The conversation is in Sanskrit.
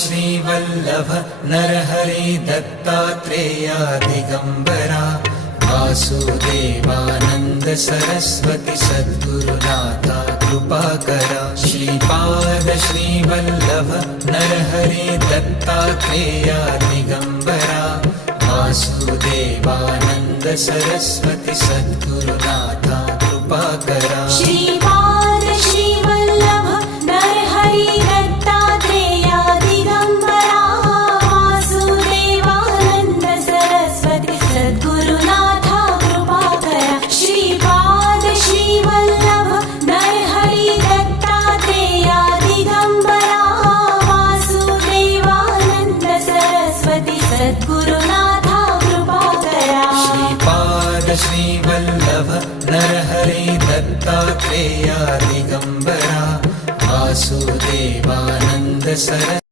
श्रीवल्लभ नरहरि दत्तात्रेया दिगंबरा वासुदेवानंद सरस्वती सद्गुरुनाथा कृपाकरा। श्रीपाद श्रीवल्लभ नरहरि दत्तात्रेया दिगंबरा वासुदेवानंद सरस्वती सद्गुरुनाथा कृपाकरा। श्रीपाद श्रीवल्लभ नरहरि दत्तात्रेया दिगंबरा वासुदेवानंद सरस्वती सद्गुरुनाथा कृपाकरा। श्रीपाद श्रीवल्लभ नरहरि दत्तात्रेया दिगंबरा वासुदेवानंद सरस्वती सद्गुरुनाथा कृपाकरा। श्रीपाद श्रीवल्लभ नरहरि दत्तात्रेया दिगंबरा वासुदेवानंद सरस्वती